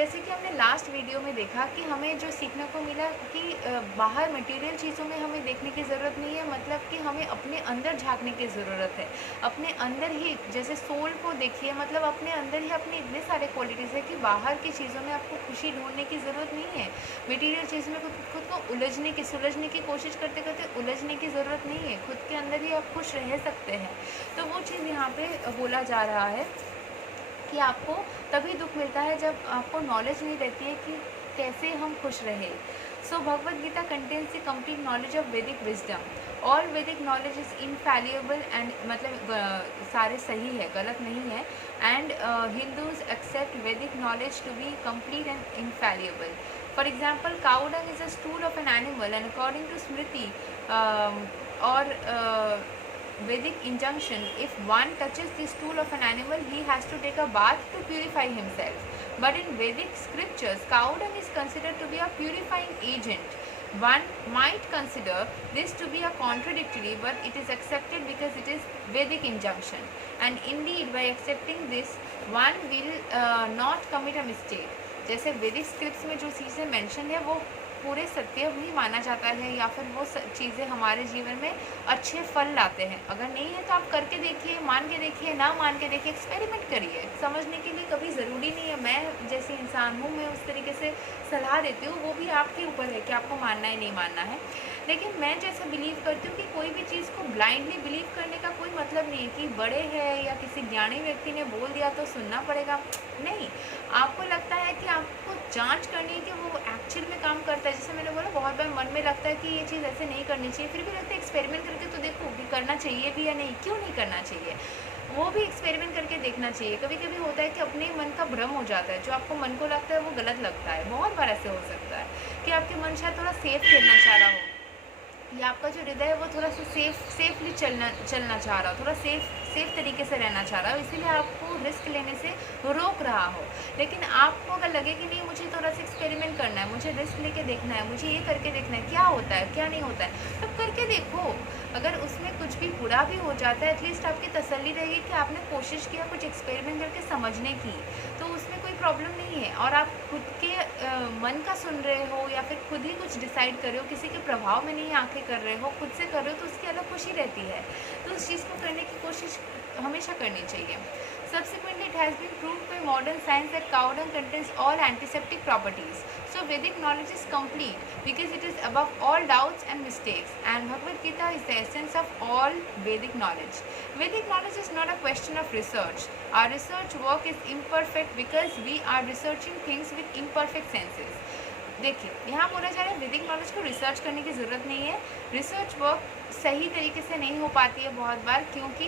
जैसे कि हमने लास्ट वीडियो में देखा कि हमें जो सीखने को मिला कि बाहर मटेरियल चीज़ों में हमें देखने की ज़रूरत नहीं है, मतलब कि हमें अपने अंदर झाँकने की ज़रूरत है। अपने अंदर ही जैसे सोल को देखिए, मतलब अपने अंदर ही अपने इतने सारे क्वालिटीज़ है कि बाहर की चीज़ों में आपको खुशी ढूँढने की ज़रूरत नहीं है। मटेरियल चीज़ में खुद को सुलझने की कोशिश करते-करते उलझने की ज़रूरत नहीं है। खुद के अंदर ही आप खुश रह सकते हैं। तो वो चीज़ यहाँ पे बोला जा रहा है कि आपको तभी दुःख मिलता है जब आपको नॉलेज नहीं रहती है कि कैसे हम खुश रहें। So Bhagavad Gita contains the complete knowledge of Vedic wisdom. All Vedic knowledge is infallible and मतलब सारे सही है, गलत नहीं है। And Hindus accept Vedic knowledge to be complete and infallible. For example, cow dung is a stool of an animal, and according to Smriti or Vedic injunction, if one touches the stool of an animal, he has to take a bath to purify himself. But in Vedic scriptures, cow dung is considered to be a purifying agent. One might consider this to be a contradictory, but it is accepted because it is Vedic injunction. And indeed, by accepting this, one will not commit a mistake. जैसे वैदिक scripts में जो चीज़ें mention है वो पूरे सत्य ही माना जाता है, या फिर वो चीज़ें हमारे जीवन में अच्छे फल लाते हैं। अगर नहीं है तो आप करके देखिए, मान के देखिए, ना मान के देखिए, एक्सपेरिमेंट करिए। समझने के लिए कभी ज़रूरी नहीं है मैं जैसी इंसान हूँ मैं उस तरीके से सलाह देती हूँ, वो भी आपके ऊपर है कि आपको मानना है नहीं मानना है। लेकिन मैं जैसा बिलीव करती हूँ कि कोई भी चीज़ को ब्लाइंडली बिलीव करने का कोई मतलब नहीं है कि बड़े हैं या किसी ज्ञानी व्यक्ति ने बोल दिया तो सुनना पड़ेगा। नहीं, आपको लगता है कि आपको जांच करनी है कि वो एक्चुअल में काम करता है। जैसे मैंने बोला, बहुत बार मन में लगता है कि ये चीज़ ऐसे नहीं करनी चाहिए, फिर भी लगता है एक्सपेरिमेंट करके तो देखो कि करना चाहिए भी या नहीं, क्यों नहीं करना चाहिए, वो भी एक्सपेरिमेंट करके देखना चाहिए। कभी कभी होता है कि अपने मन का भ्रम हो जाता है, जो आपको मन को लगता है वो गलत लगता है। बहुत बार ऐसे हो सकता है कि आपके मन शायद थोड़ा सेफ खेलना चाह रहा हो, या आपका जो हृदय है वो थोड़ा सा सेफली चलना चाह रहा हो, थोड़ा सेफ तरीके से रहना चाह रहा हो, इसीलिए आपको रिस्क लेने से रोक रहा हो। लेकिन आपको अगर लगे कि नहीं, मुझे थोड़ा सा एक्सपेरिमेंट करना है, मुझे रिस्क लेके देखना है, मुझे ये करके देखना है क्या होता है क्या नहीं होता है, तब करके देखो। अगर उसमें कुछ भी बुरा भी हो जाता है, एटलीस्ट आपकी तसल्ली रहेगी कि आपने कोशिश किया कुछ एक्सपेरिमेंट करके समझने की, तो उसमें कोई प्रॉब्लम नहीं है। और आप खुद के मन का सुन रहे हो या फिर खुद ही कुछ डिसाइड कर रहे हो, किसी के प्रभाव में नहीं आके कर रहे हो, खुद से कर रहे हो, तो उसकी अलग खुशी रहती है। तो उस चीज़ को करने की कोशिश हमेशा करनी चाहिए। Subsequently, it has been proved by modern science that cow dung contains all antiseptic properties. So Vedic knowledge is complete because it is above all doubts and mistakes. And Bhagavad Gita is the essence of all Vedic knowledge. Vedic knowledge is not a question of research. Our research work is imperfect because we are researching things with imperfect senses. देखिए, यहाँ बोला जा रहा है वैदिक knowledge को research करने की ज़रूरत नहीं है। रिसर्च वर्क सही तरीके से नहीं हो पाती है बहुत बार, क्योंकि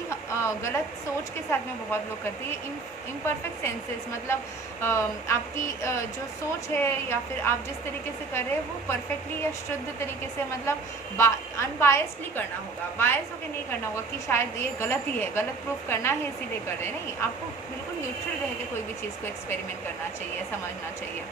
गलत सोच के साथ में बहुत लोग करती है। इम्परफेक्ट सेंसेस मतलब आपकी जो सोच है या फिर आप जिस तरीके से कर रहे हैं वो परफेक्टली या शुद्ध तरीके से, मतलब अनबायसली करना होगा, बायस होकर नहीं करना होगा कि शायद ये गलत ही है, गलत प्रूफ करना है इसीलिए कर रहे हैं। नहीं, आपको बिल्कुल न्यूट्रल रह के कोई भी चीज़ को एक्सपेरिमेंट करना चाहिए, समझना चाहिए।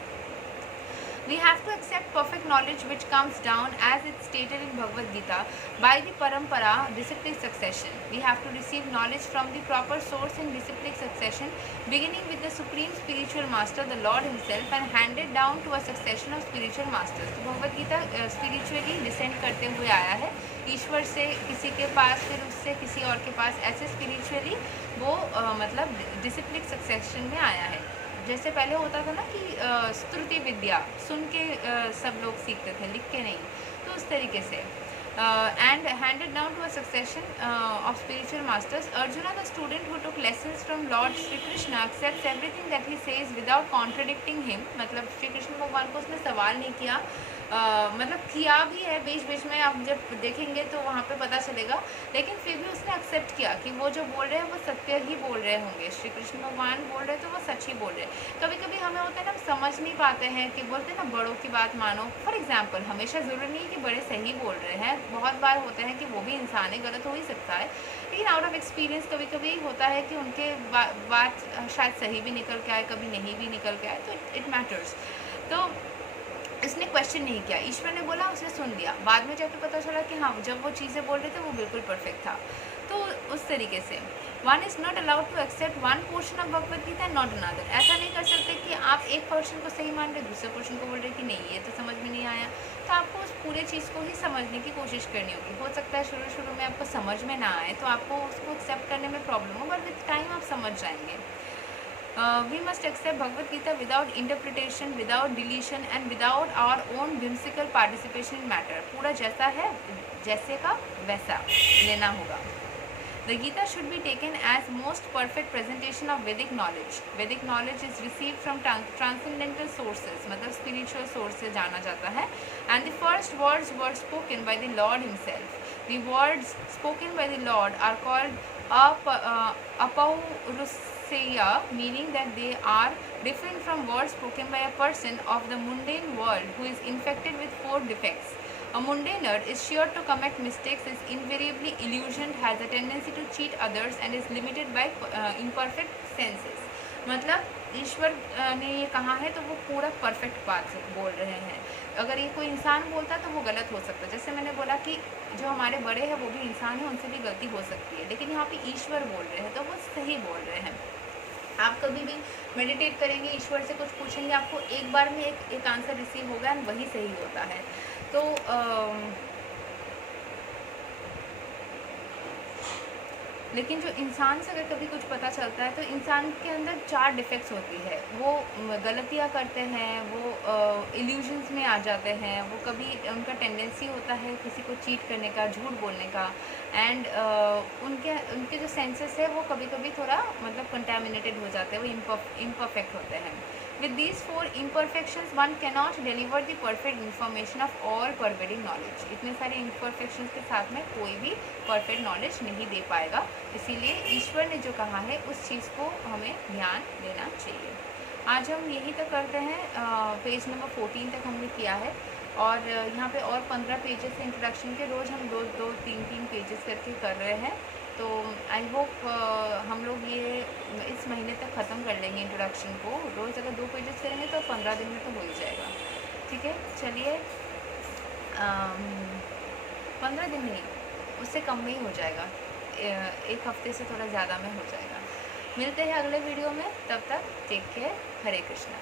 We have to accept perfect knowledge which comes down as it's stated in Bhagavad Gita by the parampara disciplic succession. We have to receive knowledge from the proper source in disciplic succession, beginning with the supreme spiritual master, the Lord himself, and handed down to a succession of spiritual masters. तो Bhagavad Gita spiritually descend करते हुए आया है, ईश्वर से किसी के पास, फिर उससे किसी और के पास, ऐसे स्पिरिचुअली वो मतलब डिसिप्लिक सक्सेशन में आया है। जैसे पहले होता था ना कि स्तुति विद्या सुन के सब लोग सीखते थे, लिख के नहीं, तो उस तरीके से। And handed down to a succession of spiritual masters. Arjuna the student who took lessons from Lord Shri Krishna accepts everything that he says without contradicting him. मतलब श्री कृष्ण भगवान को उसने सवाल नहीं किया, मतलब किया भी है बीच बीच में, आप जब देखेंगे तो वहाँ पे पता चलेगा, लेकिन फिर भी उसने एक्सेप्ट किया कि वो जो बोल रहे हैं वो सत्य ही बोल रहे होंगे, श्री कृष्ण भगवान बोल रहे हैं तो वो सच ही बोल रहे हैं। कभी कभी हमें होता है ना, हम समझ नहीं पाते हैं कि बोलते हैं ना बड़ों की बात मानो। फॉर एग्जाम्पल, हमेशा ज़रूरी नहीं है कि बड़े सही बोल रहे हैं, बहुत बार होते हैं कि वो भी इंसान है, गलत हो ही सकता है, लेकिन आउट ऑफ एक्सपीरियंस कभी कभी होता है कि उनके बात शायद सही भी निकल के आए, कभी नहीं भी निकल के आए, तो इट मैटर्स। तो इसने क्वेश्चन नहीं किया, ईश्वर ने बोला, उसने सुन लिया, बाद में जाके पता चला कि हाँ, जब वो चीज़ें बोल रहे थे वो बिल्कुल परफेक्ट था। तो उस तरीके से one is not allowed to accept one portion of Bhagavad Gita and not another. ऐसा नहीं कर सकते कि आप एक पोर्शन को सही मान रहे, दूसरे पोर्शन को बोल रहे कि नहीं ये तो समझ में नहीं आया। तो आपको उस पूरे चीज़ को ही समझने की कोशिश करनी होगी। हो सकता है शुरू शुरू में आपको समझ में ना आए, तो आपको उसको एक्सेप्ट करने में प्रॉब्लम हो, बट विथ टाइम आप समझ जाएंगे। We must accept Bhagavad Gita without interpretation, without deletion and without our own whimsical participation in matter। पूरा जैसा है जैसे का वैसा लेना होगा। The Gita should be taken as most perfect presentation of Vedic knowledge। Vedic knowledge is received from transcendental sources, मतलब spiritual source से जाना जाता है। And the first words were spoken by the Lord himself। The words spoken by the Lord are called apauruseya, meaning that they are different from words spoken by a person of the mundane world who is infected with 4 defects। A mundaner is sure to commit mistakes, is invariably illusioned, has a tendency to cheat others and is limited by imperfect senses। मतलब ईश्वर ने ये कहा है तो वो पूरा perfect बात बोल रहे हैं। अगर ये कोई इंसान बोलता तो वो गलत हो सकता है। जैसे मैंने बोला कि जो हमारे बड़े हैं वो भी इंसान है, उनसे भी गलती हो सकती है, लेकिन यहाँ पे ईश्वर बोल रहे हैं तो वो सही बोल रहे हैं। आप कभी भी मेडिटेट करेंगे, ईश्वर से कुछ पूछेंगे, आपको एक बार में एक आंसर रिसीव होगा और वही सही होता है। तो लेकिन जो इंसान से अगर कभी कुछ पता चलता है तो इंसान के अंदर 4 डिफेक्ट्स होती है। वो गलतियाँ करते हैं, वो इल्यूजन्स में आ जाते हैं, वो कभी उनका टेंडेंसी होता है किसी को चीट करने का, झूठ बोलने का, एंड उनके जो सेंसेस है वो कभी कभी थोड़ा मतलब कंटेमिनेटेड हो जाते हैं, वो इम्परफेक्ट होते हैं। With these 4 imperfections one cannot deliver the perfect information of all pervading knowledge। इतने सारे imperfections के साथ में कोई भी perfect knowledge नहीं दे पाएगा, इसीलिए ईश्वर ने जो कहा है उस चीज़ को हमें ध्यान देना चाहिए। आज हम यही तक करते हैं, पेज नंबर 14 तक हमने किया है और यहाँ पे और 15 पेजेस हैं इंट्रोडक्शन के। रोज़ हम 2-3 पेजेस करके कर रहे हैं। तो आई होप हम लोग ये इस महीने तक ख़त्म कर लेंगे इंट्रोडक्शन को। रोज़ अगर 2 पेजेस करेंगे तो 15 दिन में तो हो ही जाएगा। ठीक है, चलिए 15 दिन नहीं, उससे कम में ही हो जाएगा, 1 हफ्ते से थोड़ा ज़्यादा में हो जाएगा। मिलते हैं अगले वीडियो में, तब तक टेक केयर, हरे कृष्णा।